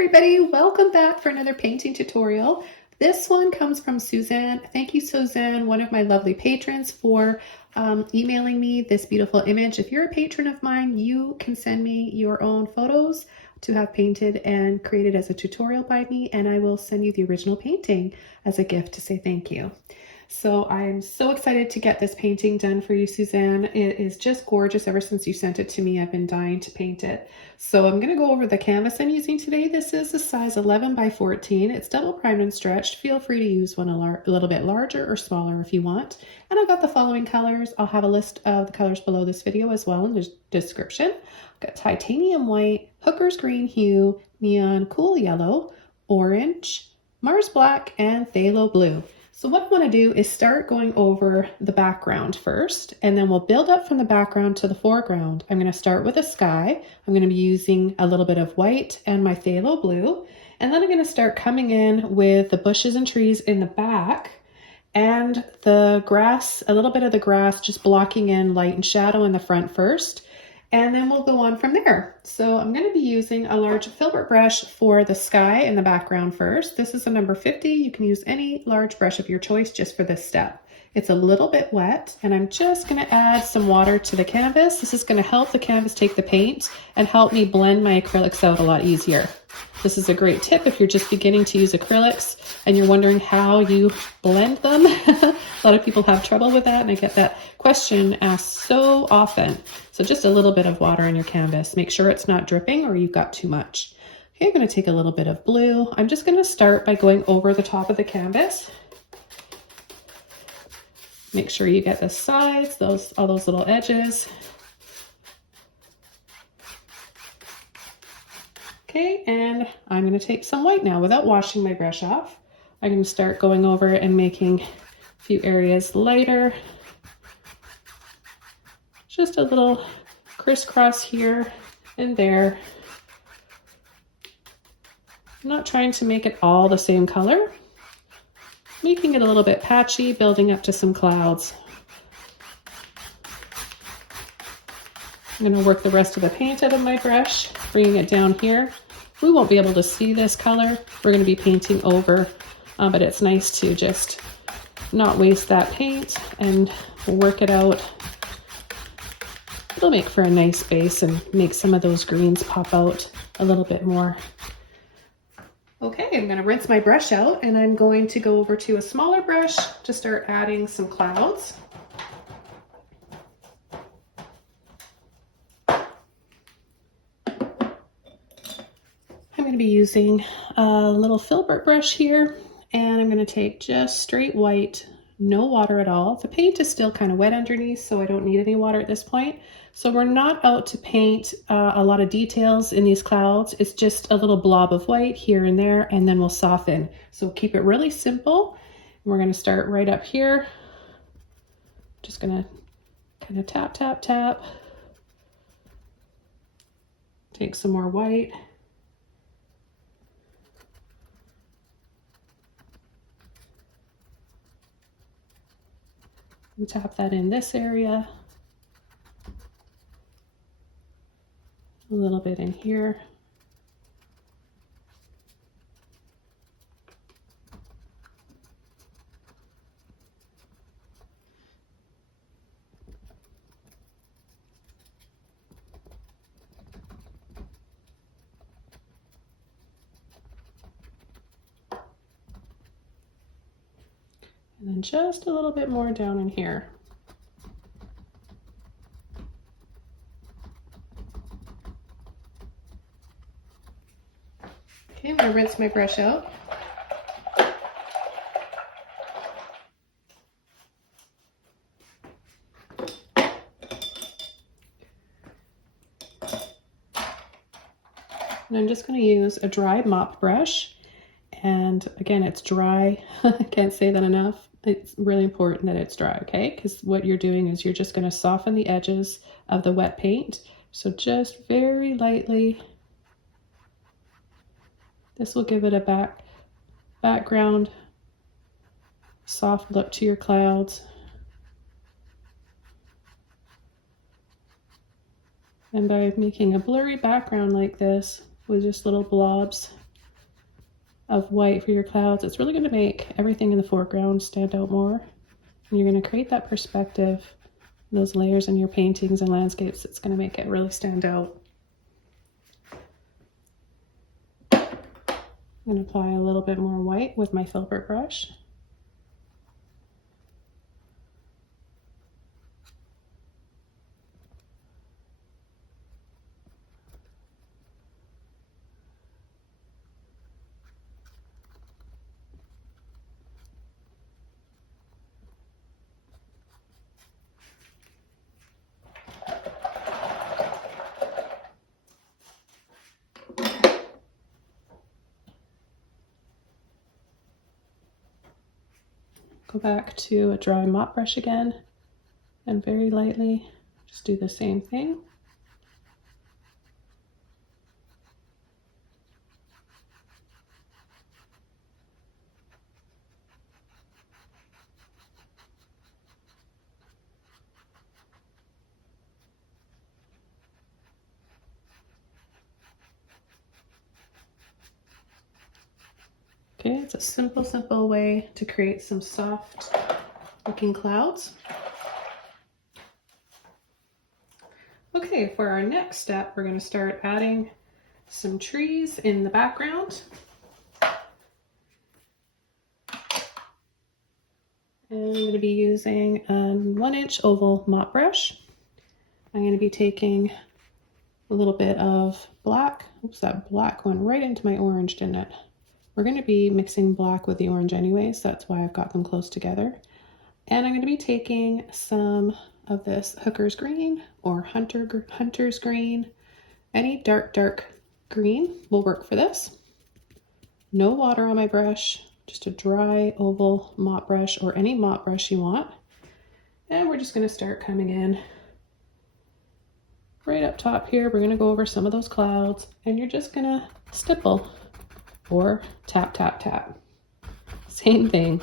everybody, welcome back for another painting tutorial. This one comes from Suzanne. Thank you, Suzanne, one of my lovely patrons, for emailing me this beautiful image. If you're a patron of mine, you can send me your own photos to have painted and created as a tutorial by me, and I will send you the original painting as a gift to say thank you. So I'm so excited to get this painting done for you, Suzanne. It is just gorgeous. Ever since you sent it to me, I've been dying to paint it. So I'm going to go over the canvas I'm using today. This is a size 11 by 14. It's double primed and stretched. Feel free to use one a little bit larger or smaller if you want. And I've got the following colors. I'll have a list of the colors below this video as well in the description. I've got titanium white, hooker's green hue, neon cool yellow, orange, Mars black, and phthalo blue. So what I want to do is start going over the background first, and then we'll build up from the background to the foreground. I'm going to start with a sky. I'm going to be using a little bit of white and my phthalo blue, and then I'm going to start coming in with the bushes and trees in the back and the grass, a little bit of the grass, just blocking in light and shadow in the front first. And then we'll go on from there. So I'm going to be using a large Filbert brush for the sky in the background first. This is a number 50. You can use any large brush of your choice just for this step. It's a little bit wet, and I'm just going to add some water to the canvas. This is going to help the canvas take the paint and help me blend my acrylics out a lot easier. This is a great tip if you're just beginning to use acrylics and you're wondering how you blend them. A lot of people have trouble with that, and I get that question asked so often. So just a little bit of water in your canvas. Make sure it's not dripping or you've got too much. Okay, I'm going to take a little bit of blue. I'm just going to start by going over the top of the canvas. Make sure you get the sides, all those little edges. Okay, and I'm going to take some white now without washing my brush off. I'm going to start going over and making a few areas lighter. Just a little crisscross here and there. I'm not trying to make it all the same color. Making it a little bit patchy, building up to some clouds. I'm going to work the rest of the paint out of my brush, bringing it down here. We won't be able to see this color. We're going to be painting over, but it's nice to just not waste that paint and work it out. It'll make for a nice base and make some of those greens pop out a little bit more. Okay, I'm going to rinse my brush out, and I'm going to go over to a smaller brush to start adding some clouds. I'm going to be using a little Filbert brush here, and I'm going to take just straight white, no water at all. The paint is still kind of wet underneath, so I don't need any water at this point. So we're not out to paint a lot of details in these clouds. It's just a little blob of white here and there, and then we'll soften. So keep it really simple. We're going to start right up here. Just going to kind of tap, tap, tap. Take some more white. And tap that in this area. A little bit in here. And then just a little bit more down in here. Okay, I'm going to rinse my brush out. And I'm just going to use a dry mop brush. And again, it's dry. I can't say that enough. It's really important that it's dry, okay? Because what you're doing is you're just going to soften the edges of the wet paint. So just very lightly. This will give it a background, soft look to your clouds. And by making a blurry background like this with just little blobs, of white for your clouds, it's really going to make everything in the foreground stand out more. And you're going to create that perspective, those layers in your paintings and landscapes. It's going to make it really stand out. I'm going to apply a little bit more white with my Filbert brush. Go back to a dry mop brush again and very lightly just do the same thing. Okay, it's a simple way to create some soft looking clouds. Okay, for our next step, we're going to start adding some trees in the background. And I'm going to be using a 1-inch oval mop brush. I'm going to be taking a little bit of black. Oops, that black went right into my orange, didn't it? We're going to be mixing black with the orange anyways, that's why I've got them close together. And I'm going to be taking some of this hooker's green or hunter's green. Any dark green will work for this. No water on my brush, just a dry oval mop brush or any mop brush you want. And we're just going to start coming in right up top here. We're going to go over some of those clouds and you're just going to stipple or tap, tap, tap. Same thing.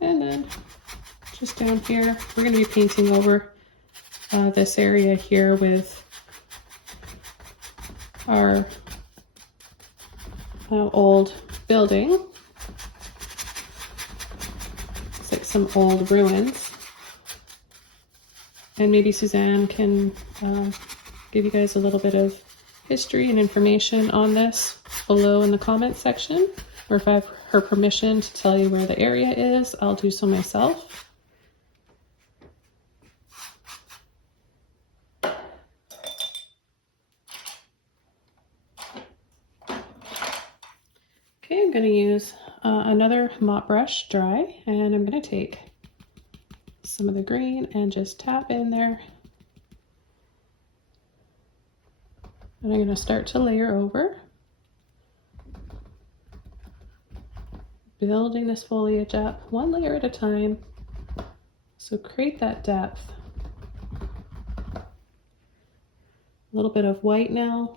And then just down here, we're going to be painting over this area here with our old building. It's like some old ruins. And maybe Suzanne can give you guys a little bit of history and information on this below in the comments section. Or if I have her permission to tell you where the area is, I'll do so myself. Okay, I'm going to use another mop brush, dry, and I'm going to take some of the green and just tap in there. And I'm going to start to layer over, building this foliage up one layer at a time. So create that depth. A little bit of white now.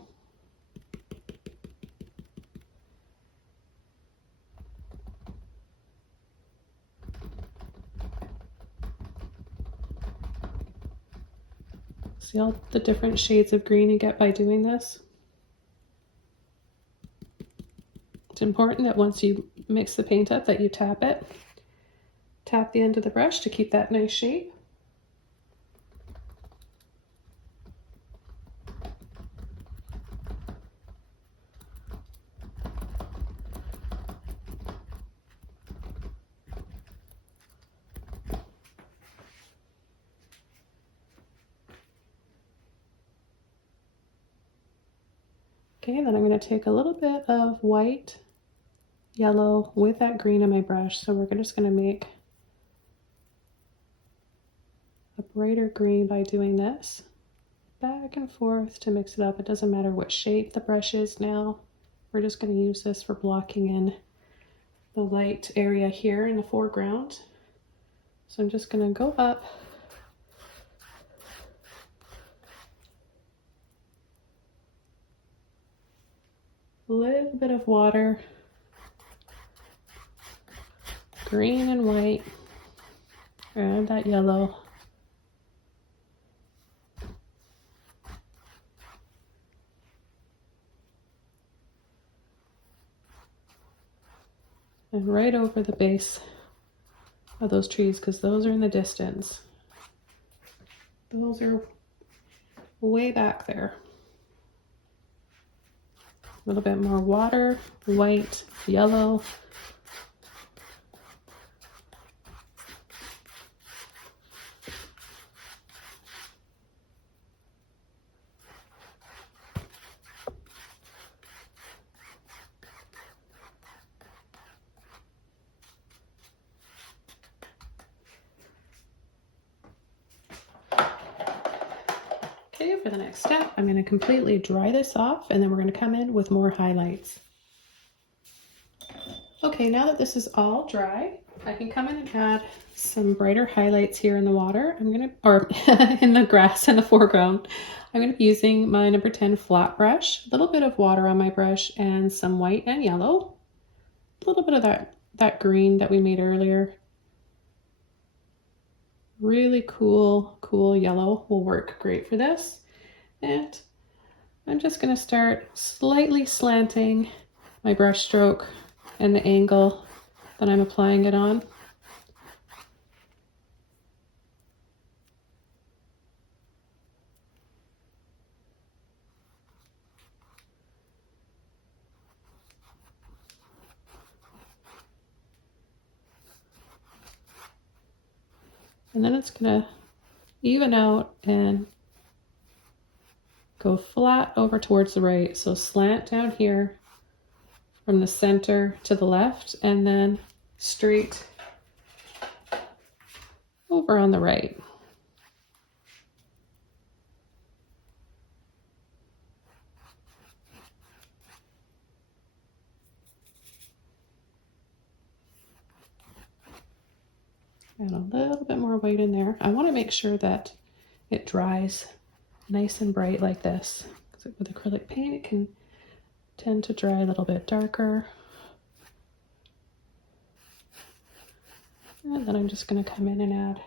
See all the different shades of green you get by doing this? It's important that once you mix the paint up that you tap it. Tap the end of the brush to keep that nice shape. Okay, then I'm going to take a little bit of white, yellow with that green in my brush. So we're just going to make a brighter green by doing this. Back and forth to mix it up. It doesn't matter what shape the brush is now. We're just going to use this for blocking in the light area here in the foreground. So I'm just going to go up a little bit of water, green and white, and that yellow. And right over the base of those trees, because those are in the distance. Those are way back there. A little bit more water, white, yellow. Okay, for the next step, I'm going to completely dry this off, and then we're going to come in with more highlights. Okay, now that this is all dry, I can come in and add some brighter highlights here in the water. Or in the grass in the foreground. I'm going to be using my number 10 flat brush, a little bit of water on my brush, and some white and yellow. A little bit of that green that we made earlier. Really cool yellow will work great for this. And I'm just going to start slightly slanting my brush stroke and the angle that I'm applying it on. And then it's going to even out and go flat over towards the right. So slant down here from the center to the left, and then straight over on the right. Add a little bit more white in there. I want to make sure that it dries nice and bright like this. Because with acrylic paint, it can tend to dry a little bit darker. And then I'm just going to come in and add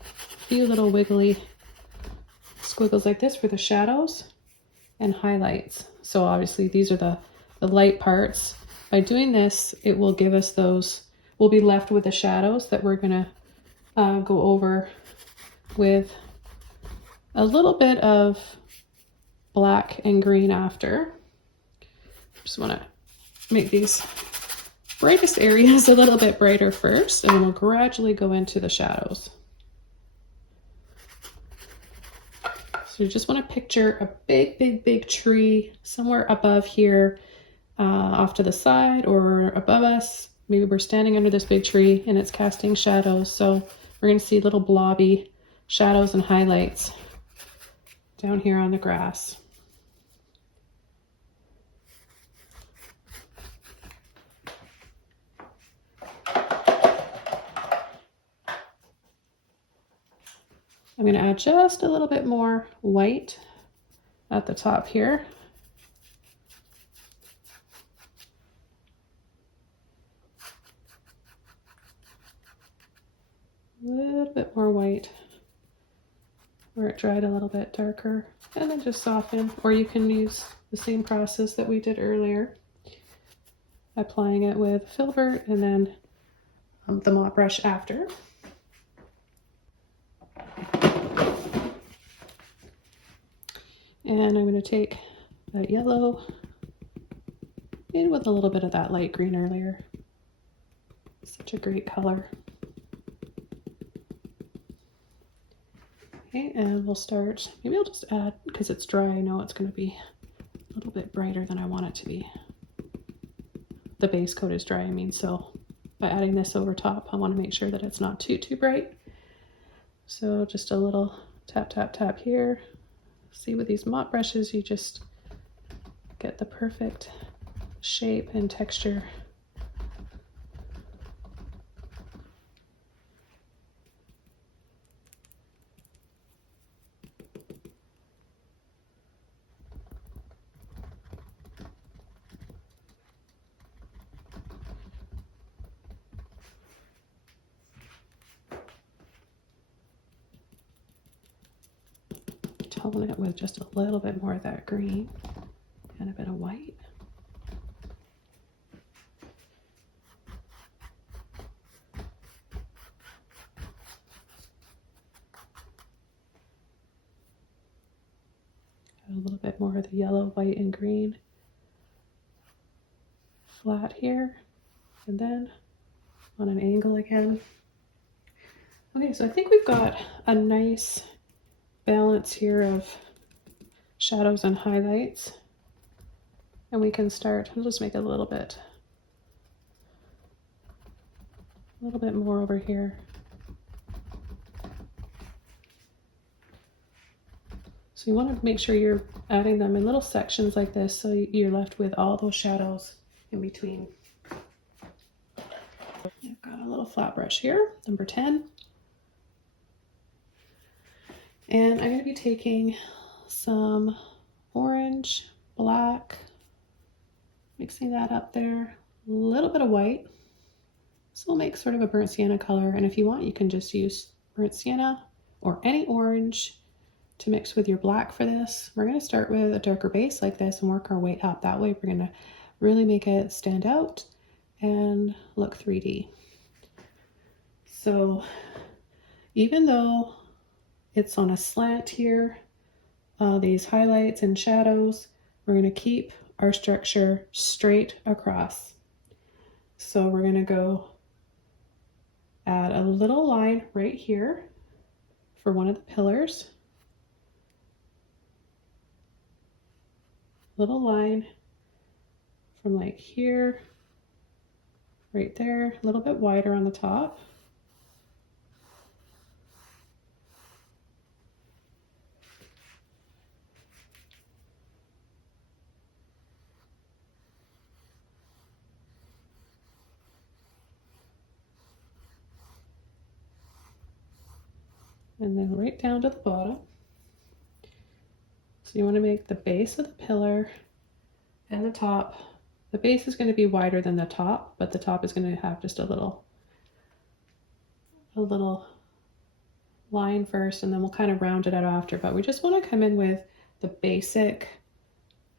a few little wiggly squiggles like this for the shadows and highlights. So obviously these are the light parts. By doing this, it will give us those, we'll be left with the shadows that we're going to go over with a little bit of black and green after. Just want to make these brightest areas a little bit brighter first, and then we'll gradually go into the shadows. So you just want to picture a big tree somewhere above here, off to the side or above us. Maybe we're standing under this big tree and it's casting shadows. So we're going to see little blobby shadows and highlights down here on the grass. I'm going to add just a little bit more white at the top here. A little bit more white where it dried a little bit darker, and then just soften, or you can use the same process that we did earlier, applying it with Filbert and then the mop brush after. And I'm going to take that yellow in with a little bit of that light green earlier. Such a great color. Okay, and we'll start, maybe I'll just add, because it's dry, I know it's going to be a little bit brighter than I want it to be. The base coat is dry, I mean, so by adding this over top, I want to make sure that it's not too bright. So just a little tap here. See, with these mop brushes, you just get the perfect shape and texture. tone it with just a little bit more of that green and a bit of white. A little bit more of the yellow, white, and green flat here, and then on an angle again. Okay, so I think we've got a nice balance here of shadows and highlights, and we can start. I'll just make it a little bit more over here. So you want to make sure you're adding them in little sections like this so you're left with all those shadows in between. I've got a little flat brush here, number 10. And I'm going to be taking some orange, black, mixing that up there, a little bit of white. This will make sort of a burnt sienna color, and if you want, you can just use burnt sienna or any orange to mix with your black for this. We're going to start with a darker base like this and work our way up. That way we're going to really make it stand out and look 3D. So even though it's on a slant here, these highlights and shadows, we're going to keep our structure straight across. So we're going to go add a little line right here for one of the pillars. Little line from like here, right there, a little bit wider on the top. And then right down to the bottom. So you want to make the base of the pillar and the top. The base is going to be wider than the top, but the top is going to have just a little line first, and then we'll kind of round it out after. But we just want to come in with the basic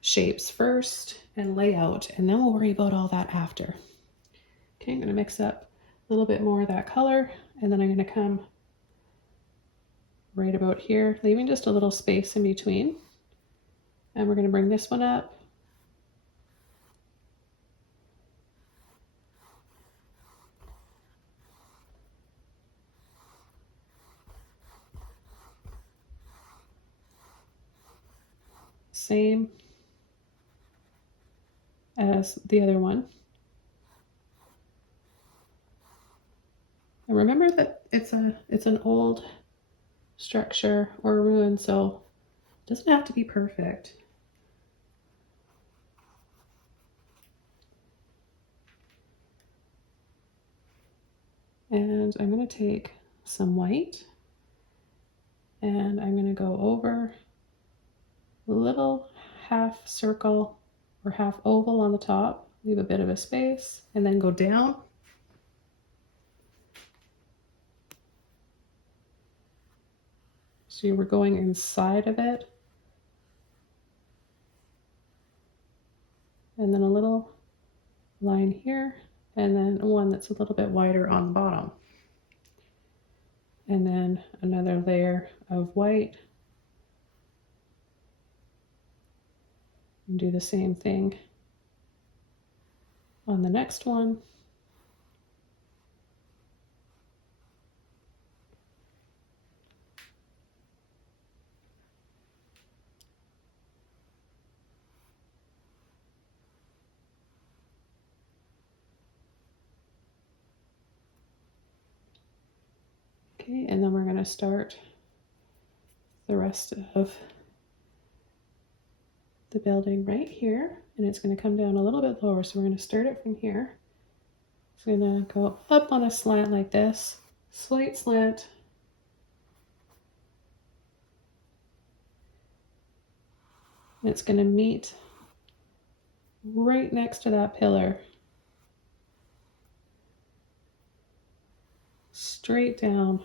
shapes first and layout, and then we'll worry about all that after. Okay, I'm going to mix up a little bit more of that color, and then I'm going to come right about here, leaving just a little space in between. And we're going to bring this one up. Same as the other one. And remember that it's an old structure or ruin, so it doesn't have to be perfect. And I'm going to take some white and I'm going to go over a little half circle or half oval on the top, leave a bit of a space, and then go down. So you were going inside of it. And then a little line here, and then one that's a little bit wider on the bottom. And then another layer of white. And do the same thing on the next one. Okay, and then we're going to start the rest of the building right here, and it's going to come down a little bit lower, so we're going to start it from here. It's going to go up on a slant like this, slight slant, and it's going to meet right next to that pillar, straight down.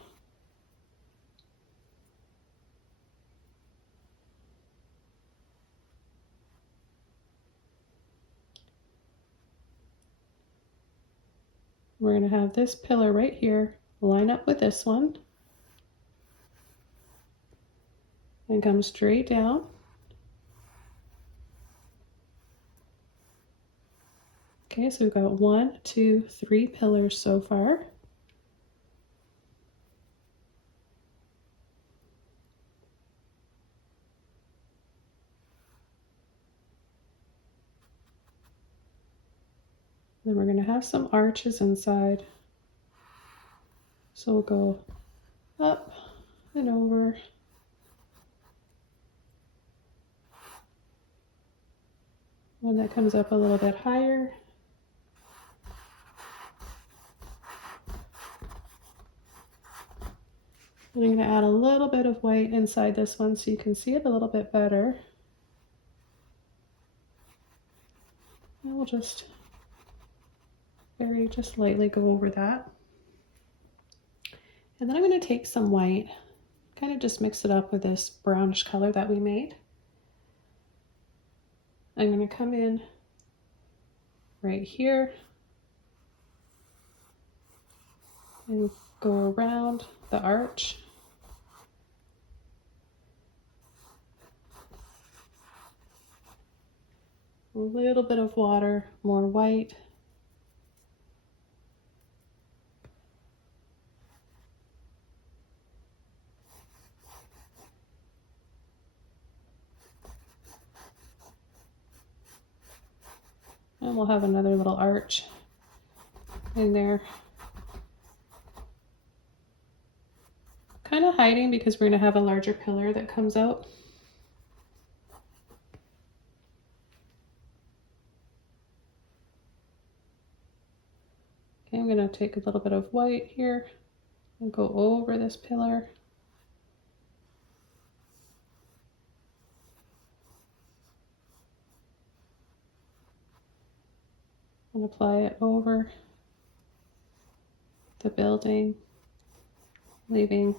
We're going to have this pillar right here line up with this one and come straight down. Okay, so we've got 1, 2, 3 pillars so far. Then we're going to have some arches inside. So we'll go up and over. One that comes up a little bit higher. And I'm going to add a little bit of white inside this one so you can see it a little bit better. And we'll just lightly go over that. And then I'm going to take some white, kind of just mix it up with this brownish color that we made. I'm going to come in right here and go around the arch. A little bit of water, more white. And we'll have another little arch in there. Kind of hiding because we're going to have a larger pillar that comes out. Okay, I'm going to take a little bit of white here and go over this pillar. And apply it over the building, leaving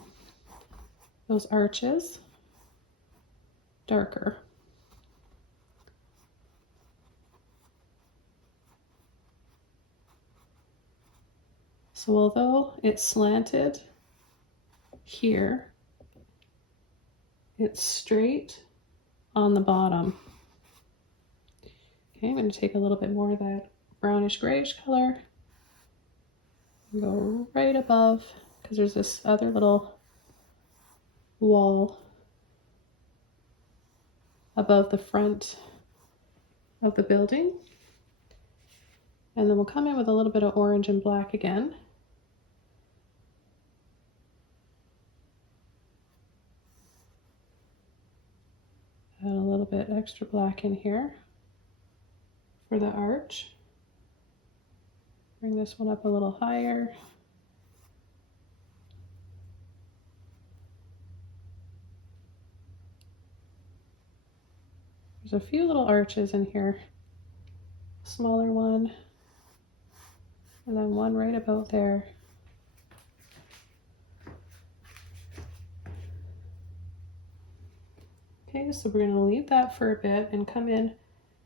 those arches darker. So although it's slanted here, it's straight on the bottom. Okay, I'm going to take a little bit more of that brownish grayish color and go right above, because there's this other little wall above the front of the building. And then we'll come in with a little bit of orange and black again. Add a little bit extra black in here for the arch. Bring this one up a little higher. There's a few little arches in here. Smaller one, and then one right about there. Okay, so we're going to leave that for a bit and come in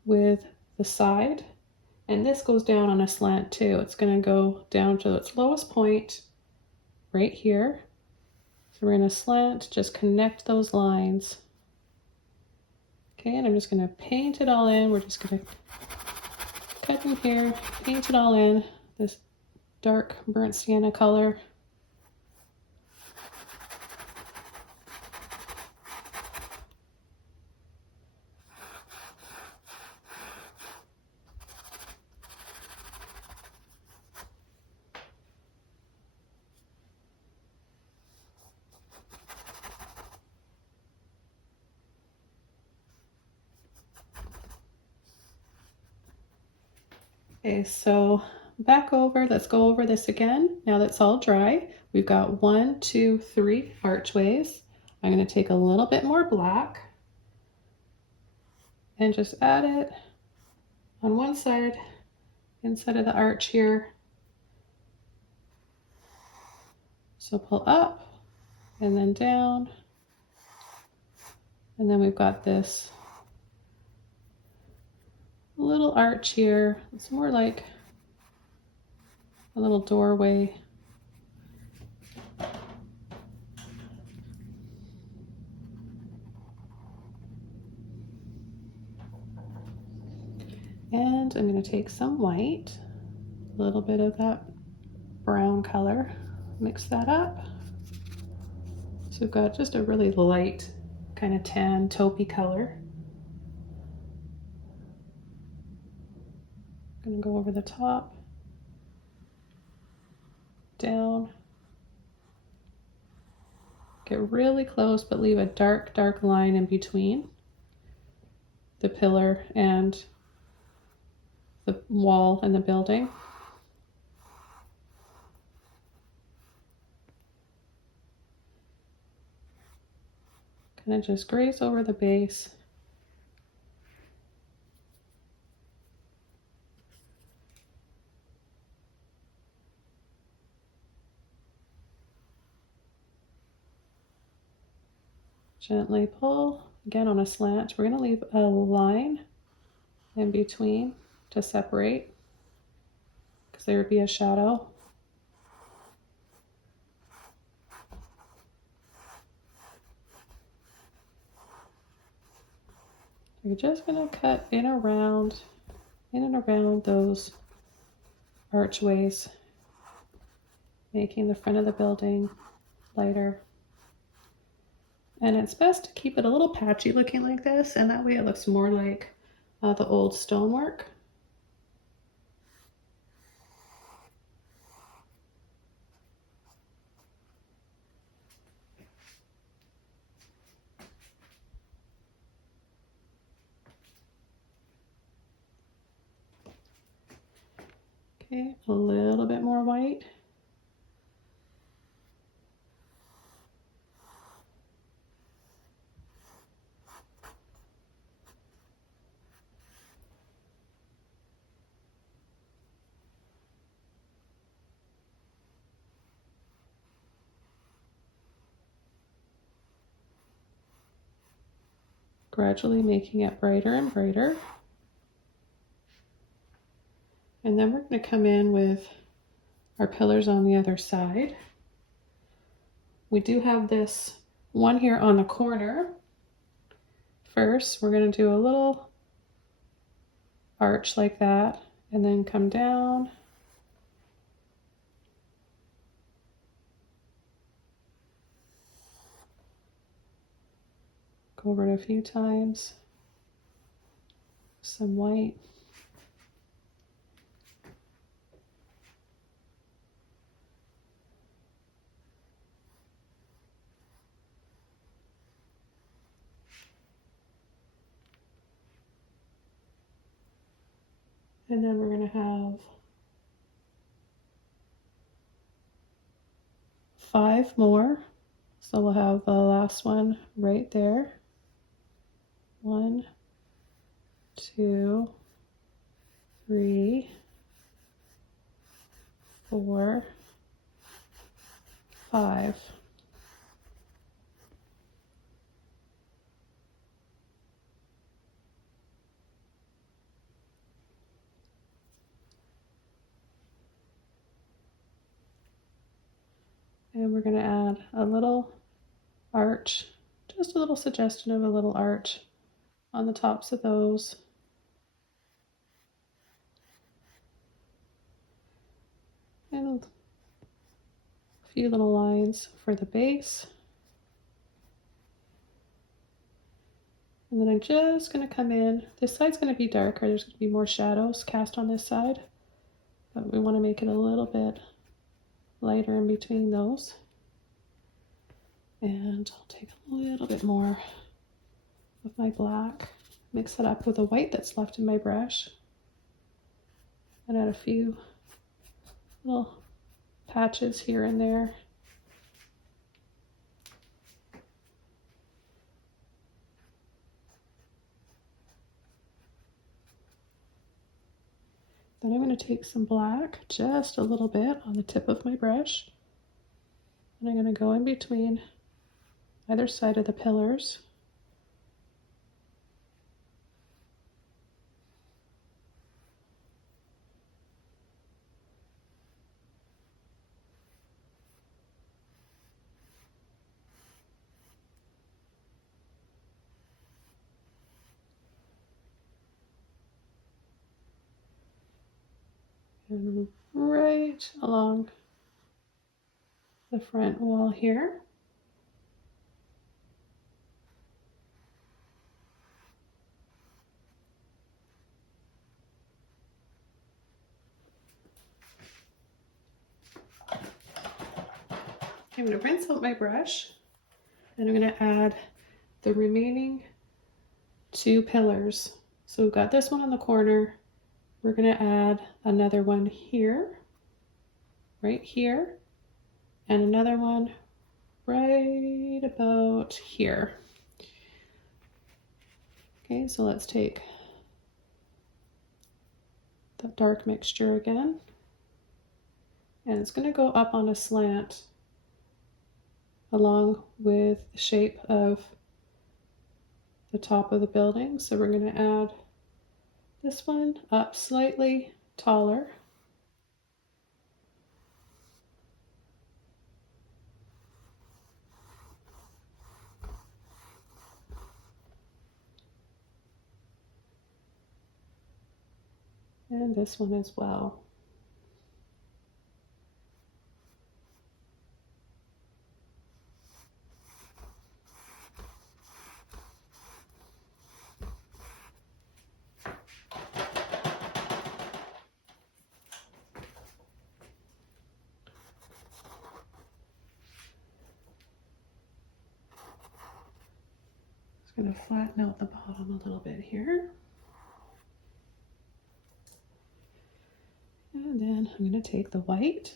with the side. And this goes down on a slant too. It's going to go down to its lowest point right here. So we're going to slant, just connect those lines. Okay, and I'm just going to paint it all in. We're just going to cut in here, paint it all in, this dark burnt sienna color. Okay, so back over, let's go over this again. Now that's all dry, we've got 1, 2, 3 archways. I'm going to take a little bit more black and just add it on one side, inside of the arch here. So pull up and then down. And then we've got this little arch here. It's more like a little doorway. And I'm going to take some white, a little bit of that brown color, mix that up. So we've got just a really light kind of tan taupey color. I'm going to go over the top, down, get really close, but leave a dark, dark line in between the pillar and the wall and the building. Kind of just graze over the base. Gently pull, again on a slant. We're going to leave a line in between to separate, because there would be a shadow. You're just going to cut in and around those archways, making the front of the building lighter. And it's best to keep it a little patchy looking like this, and that way it looks more like the old stonework. Okay, a little bit more white. Gradually making it brighter and brighter. And then we're going to come in with our pillars on the other side. We do have this one here on the corner. First, we're going to do a little arch like that, and then come down. Go over it a few times. Some white. And then we're going to have 5 more. So we'll have the last one right there. 1, 2, 3, 4, 5. And we're going to add a little arch, just a little suggestion of a little arch on the tops of those. And a few little lines for the base. And then I'm just going to come in. This side's going to be darker. There's going to be more shadows cast on this side. But we want to make it a little bit lighter in between those. And I'll take a little bit more of my black, mix it up with the white that's left in my brush, and add a few little patches here and there. Then I'm going to take some black, just a little bit on the tip of my brush, and I'm going to go in between either side of the pillars. and right along the front wall here. I'm going to rinse out my brush and I'm going to add the remaining 2 pillars. So we've got this one on the corner. We're going to add another one here, right here, and another one right about here. Okay, so let's take the dark mixture again, and it's going to go up on a slant along with the shape of the top of the building. So we're going to add this one up slightly taller. And this one as well. Just going to flatten out the bottom a little bit here. And then I'm going to take the white,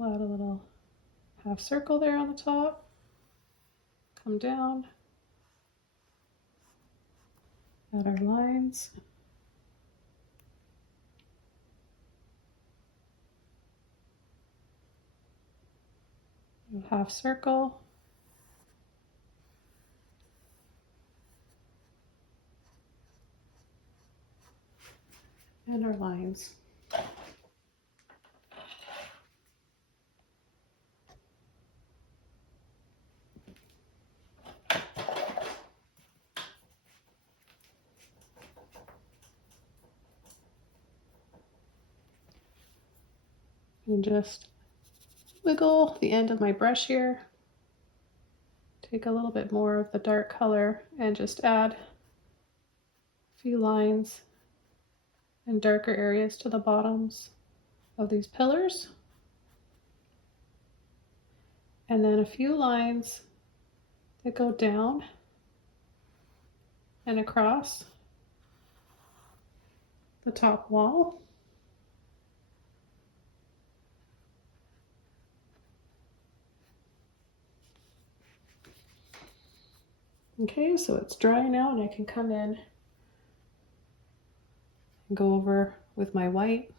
add a little half circle there on the top, come down, add our lines, a half circle, and our lines. And just wiggle the end of my brush here. Take a little bit more of the dark color and just add a few lines and darker areas to the bottoms of these pillars. And then a few lines that go down and across the top wall. Okay, so it's dry now and I can come in and go over with my white.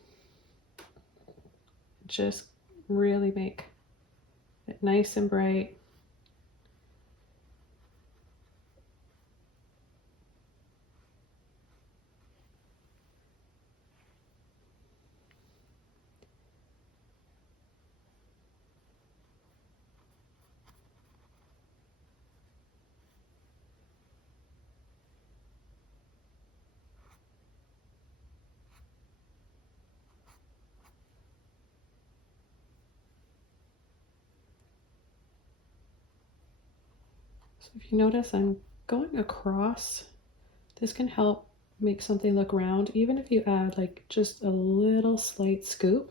Just really make it nice and bright. So if you notice, I'm going across. This can help make something look round, even if you add like just a little slight scoop.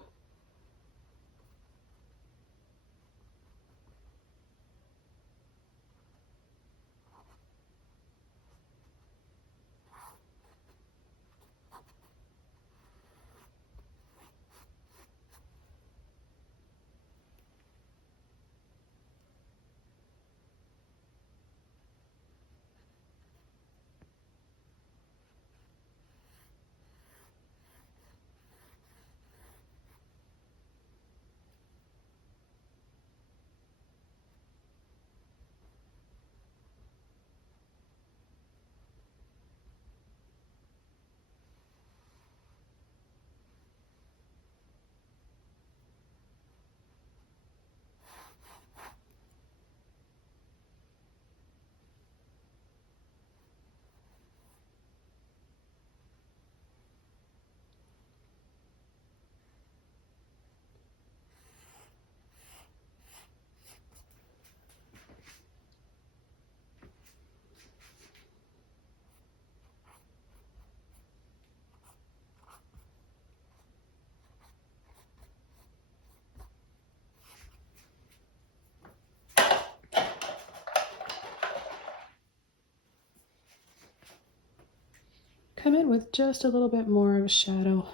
come in with just a little bit more of a shadow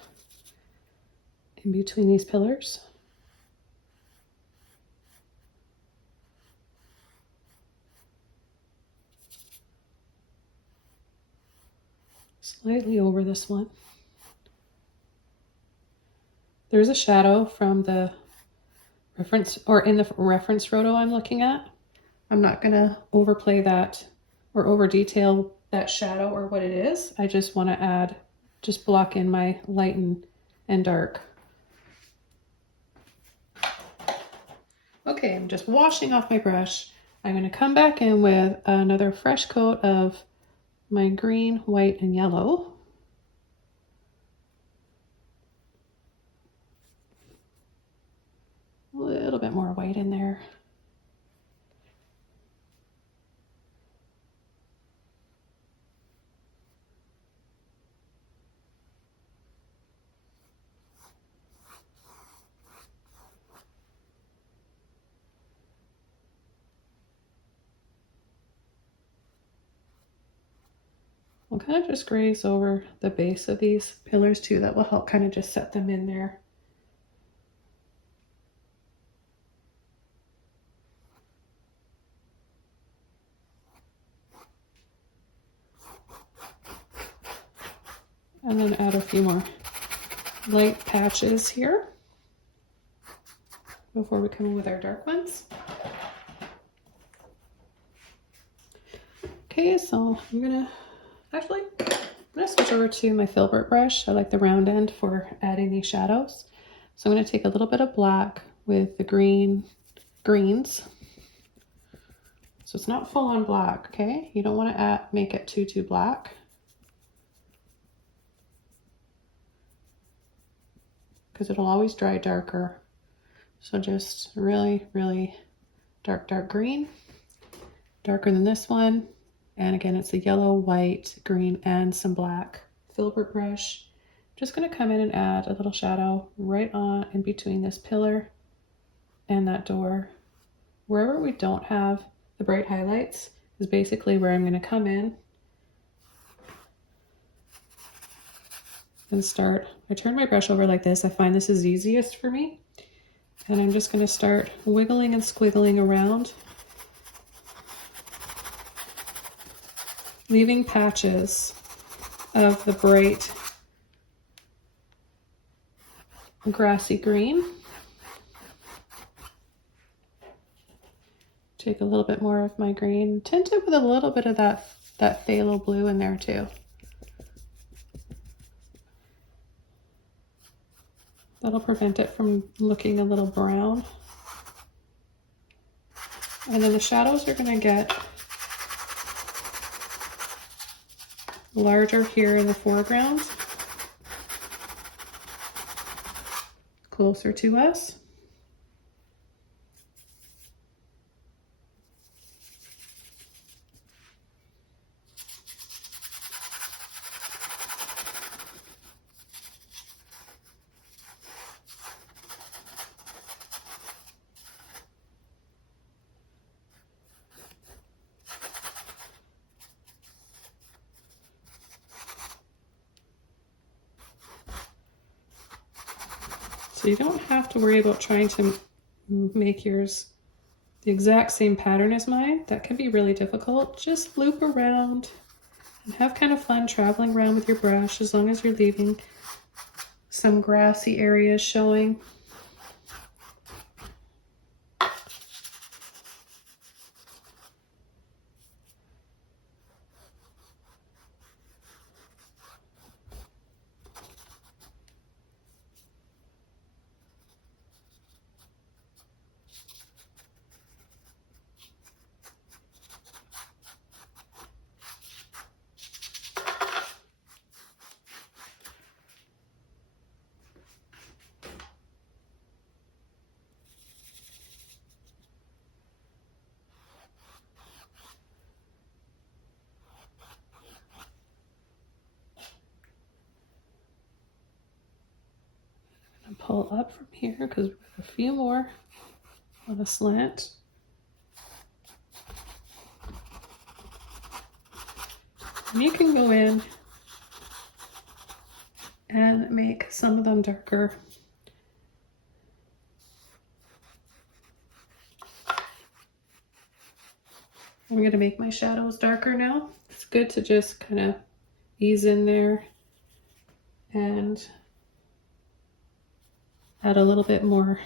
in between these pillars. Slightly over this one. There's a shadow from the reference, or in the reference photo I'm looking at. I'm not gonna overplay that or over detail that shadow or what it is. I just want to add, just block in my light and dark. Okay, I'm just washing off my brush. I'm going to come back in with another fresh coat of my green, white, and yellow. A little bit more white in there. I'll kind of just graze over the base of these pillars too. That will help kind of just set them in there. And then add a few more light patches here before we come in with our dark ones. Okay, so I'm gonna switch over to my Filbert brush. I like the round end for adding these shadows. So I'm gonna take a little bit of black with the greens. So it's not full on black, okay? You don't wanna make it too black. Because it'll always dry darker. So just really, really dark green. Darker than this one. And again, it's a yellow, white, green, and some black Filbert brush. Just gonna come in and add a little shadow right on in between this pillar and that door. Wherever we don't have the bright highlights is basically where I'm gonna come in and start. I turn my brush over like this. I find this is easiest for me. And I'm just gonna start wiggling and squiggling around, leaving patches of the bright grassy green. Take a little bit more of my green, tint it with a little bit of that phthalo blue in there too. That'll prevent it from looking a little brown. And then the shadows are gonna get larger here in the foreground, closer to us. So you don't have to worry about trying to make yours the exact same pattern as mine. That can be really difficult. Just loop around and have kind of fun traveling around with your brush, as long as you're leaving some grassy areas showing. Pull up from here because we've got a few more on a slant. And you can go in and make some of them darker. I'm going to make my shadows darker now. It's good to just kind of ease in there and add a little bit more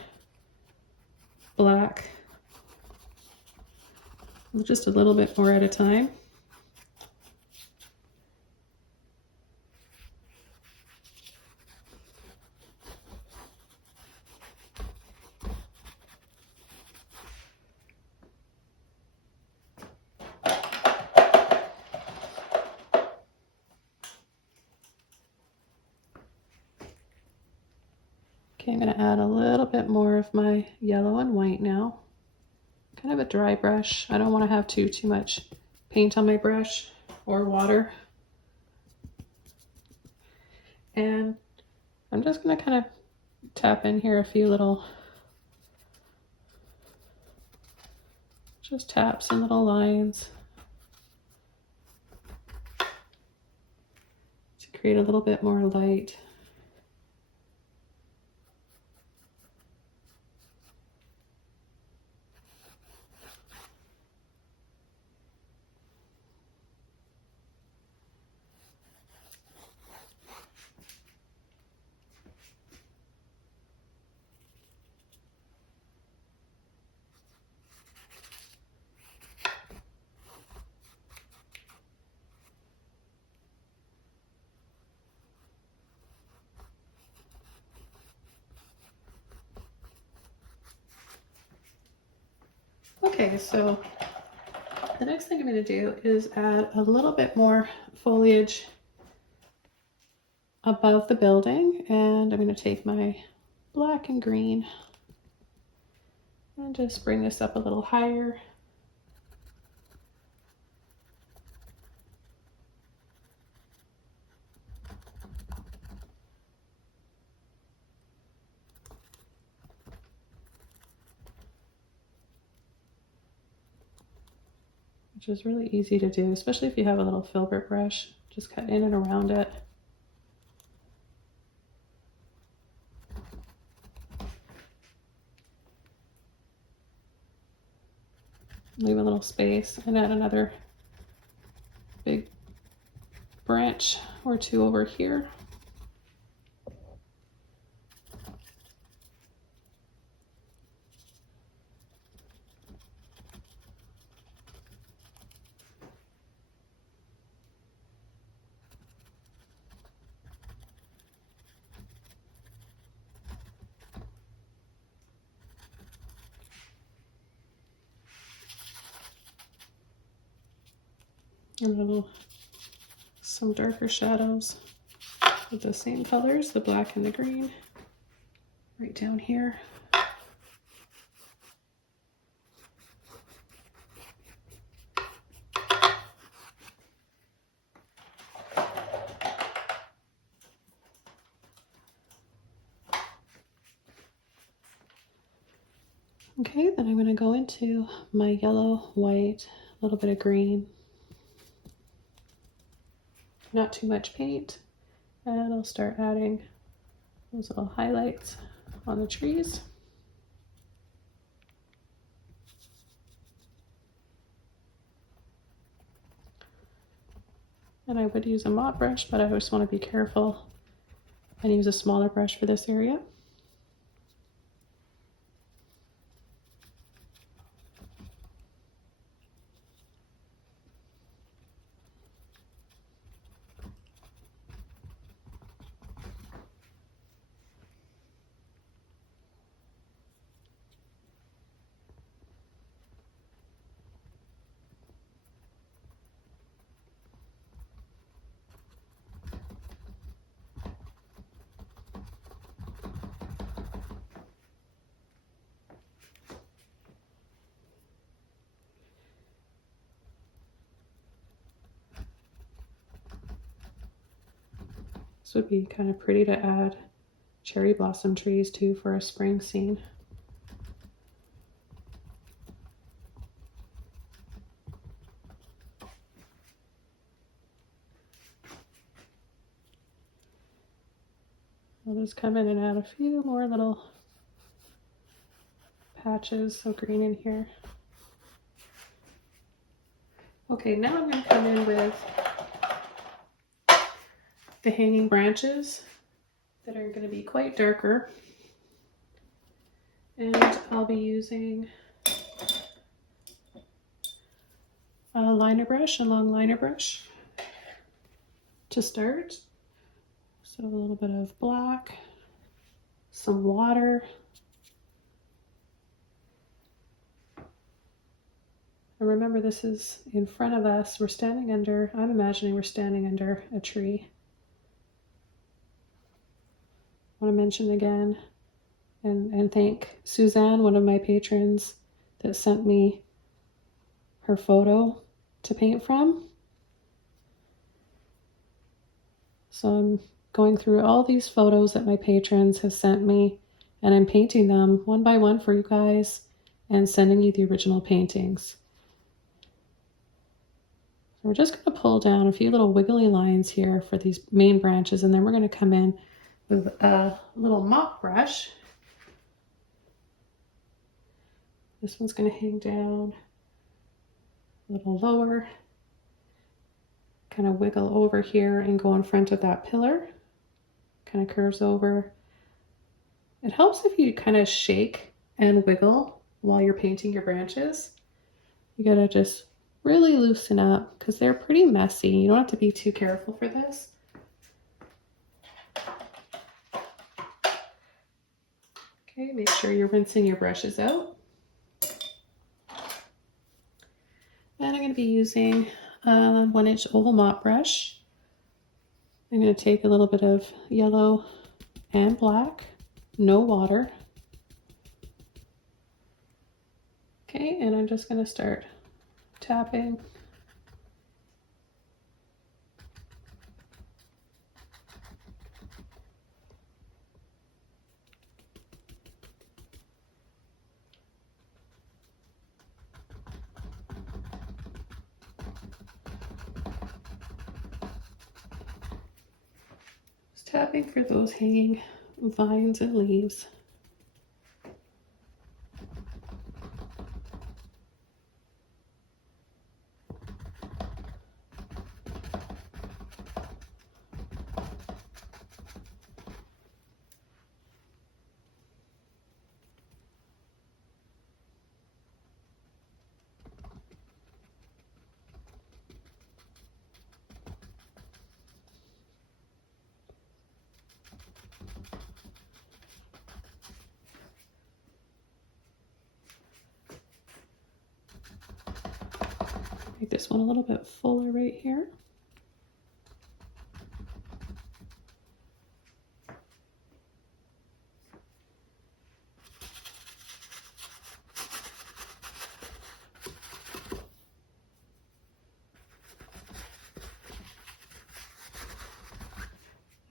black, just a little bit more at a time. Okay, I'm going to add a little bit more of my yellow and white now. Kind of a dry brush. I don't want to have too much paint on my brush or water. And I'm just going to kind of tap in here a few little, just taps and little lines to create a little bit more light. Okay, so the next thing I'm going to do is add a little bit more foliage above the building, and I'm going to take my black and green and just bring this up a little higher. Which is really easy to do, especially if you have a little filbert brush. Just cut in and around it. Leave a little space and add another big branch or two over here. And some darker shadows with the same colors, the black and the green, right down here. Okay, then I'm going to go into my yellow, white, a little bit of green. Not too much paint. And I'll start adding those little highlights on the trees. And I would use a mop brush, but I just want to be careful and use a smaller brush for this area. This would be kind of pretty to add cherry blossom trees too for a spring scene. I'll just come in and add a few more little patches of green in here. Okay, now I'm going to come in with the hanging branches that are going to be quite darker. And I'll be using a liner brush, a long liner brush to start. So a little bit of black, some water. And remember, this is in front of us. We're standing under, I'm imagining we're standing under a tree. I want to mention again and thank Suzanne, one of my patrons, that sent me her photo to paint from. So I'm going through all these photos that my patrons have sent me, and I'm painting them one by one for you guys and sending you the original paintings. So we're just going to pull down a few little wiggly lines here for these main branches, and then we're going to come in with a little mop brush. This one's going to hang down a little lower, kind of wiggle over here and go in front of that pillar, kind of curves over. It helps if you kind of shake and wiggle while you're painting your branches. You gotta just really loosen up because they're pretty messy. You don't have to be too careful for this. Okay, make sure you're rinsing your brushes out. And I'm going to be using a 1-inch oval mop brush. I'm going to take a little bit of yellow and black, no water. Okay, and I'm just going to start tapping. Tapping for those hanging vines and leaves. Make this one a little bit fuller right here.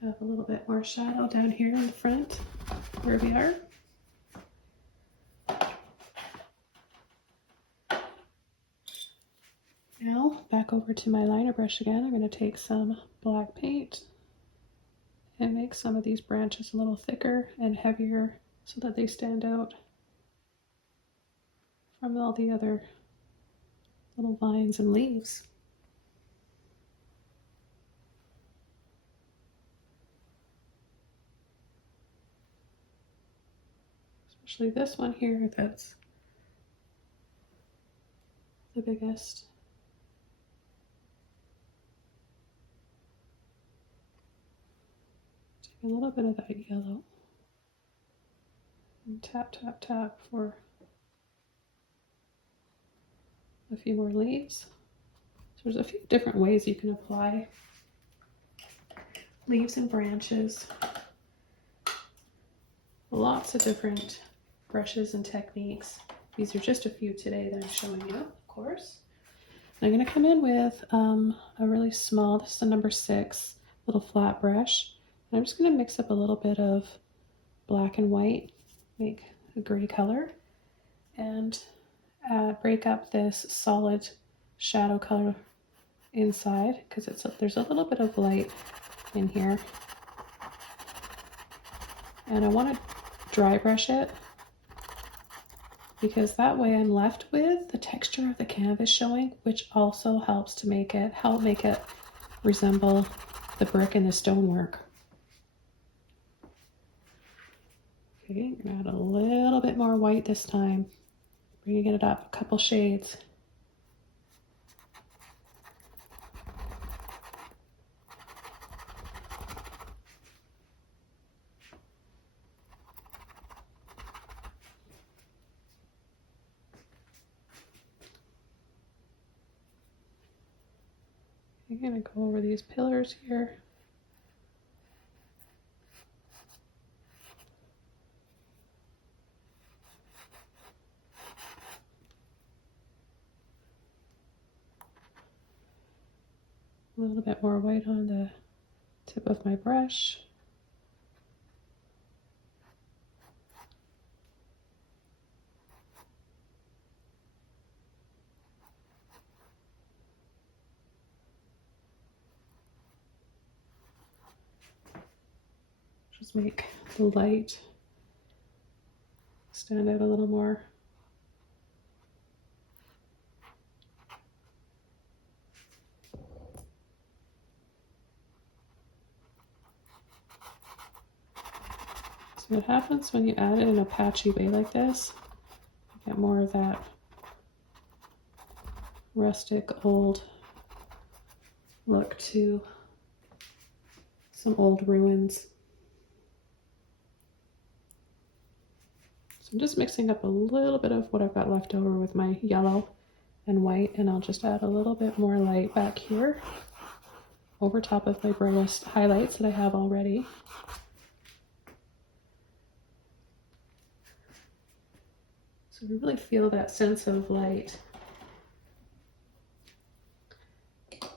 Have a little bit more shadow down here in the front where we are. Now back over to my liner brush again. I'm going to take some black paint and make some of these branches a little thicker and heavier so that they stand out from all the other little vines and leaves. Especially this one here, that's the biggest. Take a little bit of that yellow and tap, tap, tap for a few more leaves. So there's a few different ways you can apply leaves and branches. Lots of different brushes and techniques. These are just a few today that I'm showing you, of course. And I'm going to come in with a really small, this is a number 6, little flat brush. And I'm just going to mix up a little bit of black and white, make a gray color, and break up this solid shadow color inside because there's a little bit of light in here. And I want to dry brush it because that way I'm left with the texture of the canvas showing, which also helps to make it resemble the brick and the stonework. Okay, I'm gonna add a little bit more white this time, bringing it up a couple shades. I'm gonna go over these pillars here. A little bit more white on the tip of my brush. Just make the light stand out a little more. So what happens when you add it in a patchy way like this, you get more of that rustic old look to some old ruins. So I'm just mixing up a little bit of what I've got left over with my yellow and white, and I'll just add a little bit more light back here over top of my brightest highlights that I have already. So we really feel that sense of light.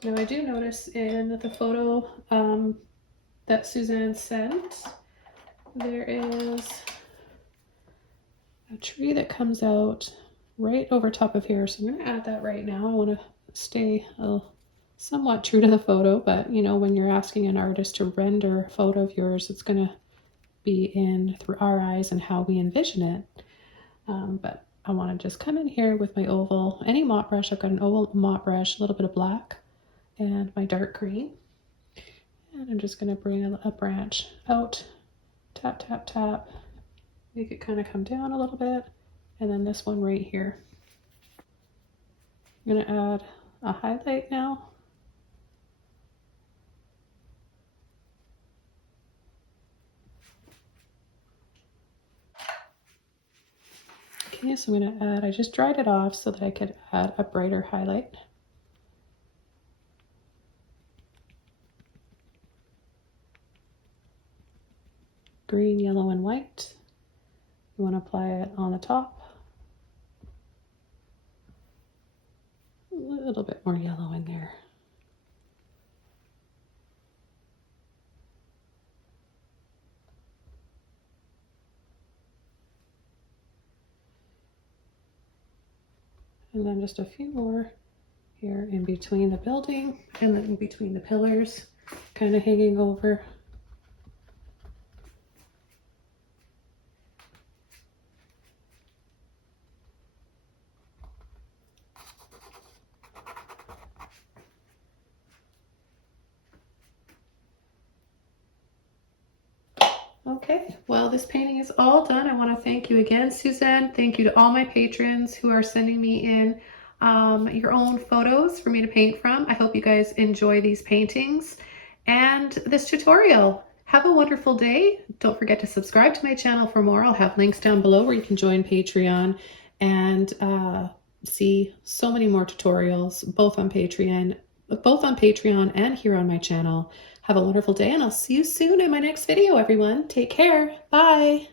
Now I do notice in the photo that Suzanne sent, there is a tree that comes out right over top of here. So I'm going to add that right now. I want to stay somewhat true to the photo, but you know, when you're asking an artist to render a photo of yours, it's going to be in through our eyes and how we envision it. But I want to just come in here with my oval, any mop brush. I've got an oval mop brush, a little bit of black, and my dark green. And I'm just going to bring a branch out, tap, tap, tap, make it kind of come down a little bit. And then this one right here. I'm going to add a highlight now. Okay, so I'm going to add, I just dried it off so that I could add a brighter highlight. Green, yellow, and white. You want to apply it on the top. A little bit more yellow in there. And then just a few more here in between the building and then in between the pillars, kind of hanging over. Okay, well, this painting is all done. I want to thank you again, Suzanne. Thank you to all my patrons who are sending me in your own photos for me to paint from. I hope you guys enjoy these paintings and this tutorial. Have a wonderful day. Don't forget to subscribe to my channel for more. I'll have links down below where you can join Patreon and see so many more tutorials, both on Patreon and here on my channel. Have a wonderful day, and I'll see you soon in my next video, everyone. Take care. Bye.